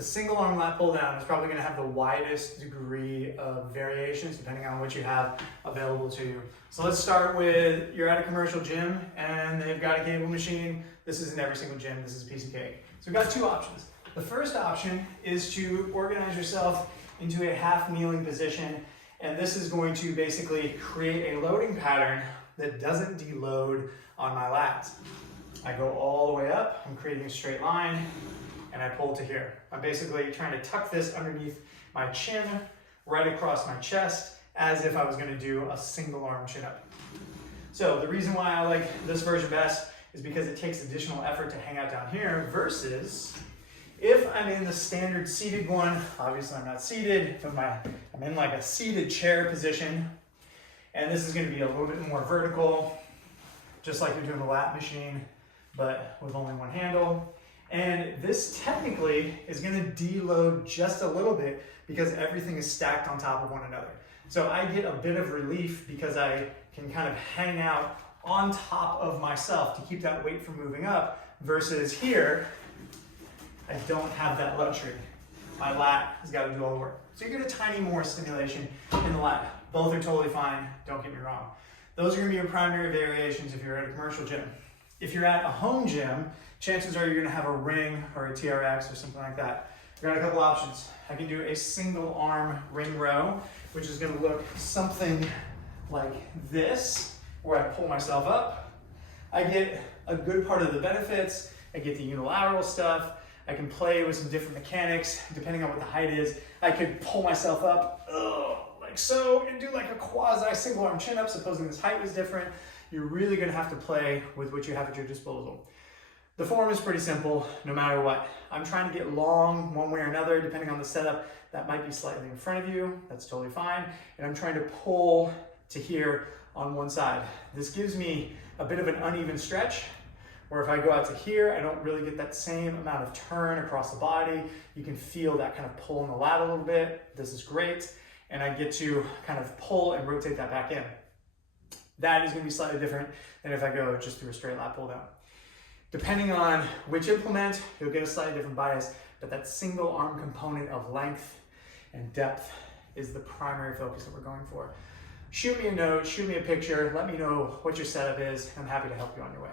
The single arm lat pull down is probably gonna have the widest degree of variations depending on what you have available to you. So let's start with, you're at a commercial gym and they've got a cable machine. This isn't every single gym, this is a piece of cake. So we've got two options. The first option is to organize yourself into a half kneeling position, and this is going to basically create a loading pattern that doesn't deload on my lats. I go all the way up, I'm creating a straight line, and I pull to here. I'm basically trying to tuck this underneath my chin, right across my chest, as if I was gonna do a single arm chin up. So the reason why I like this version best is because it takes additional effort to hang out down here versus if I'm in the standard seated one. Obviously I'm not seated, but I'm in like a seated chair position, and this is gonna be a little bit more vertical, just like you're doing the lat machine, but with only one handle. And this technically is gonna deload just a little bit because everything is stacked on top of one another. So I get a bit of relief because I can kind of hang out on top of myself to keep that weight from moving up, versus here, I don't have that luxury. My lat has got to do all the work. So you get a tiny more stimulation in the lat. Both are totally fine, don't get me wrong. Those are gonna be your primary variations if you're at a commercial gym. If you're at a home gym, chances are you're gonna have a ring or a TRX or something like that. I've got a couple options. I can do a single arm ring row, which is gonna look something like this, where I pull myself up. I get a good part of the benefits. I get the unilateral stuff. I can play with some different mechanics depending on what the height is. I could pull myself up like so and do like a quasi single arm chin up, supposing this height was different. You're really gonna have to play with what you have at your disposal. The form is pretty simple no matter what. I'm trying to get long one way or another depending on the setup. That might be slightly in front of you, that's totally fine. And I'm trying to pull to here on one side. This gives me a bit of an uneven stretch, where if I go out to here, I don't really get that same amount of turn across the body. You can feel that kind of pull in the lat a little bit. This is great. And I get to kind of pull and rotate that back in. That is gonna be slightly different than if I go just through a straight lat pull down. Depending on which implement, you'll get a slightly different bias, but that single arm component of length and depth is the primary focus that we're going for. Shoot me a note, shoot me a picture, let me know what your setup is. I'm happy to help you on your way.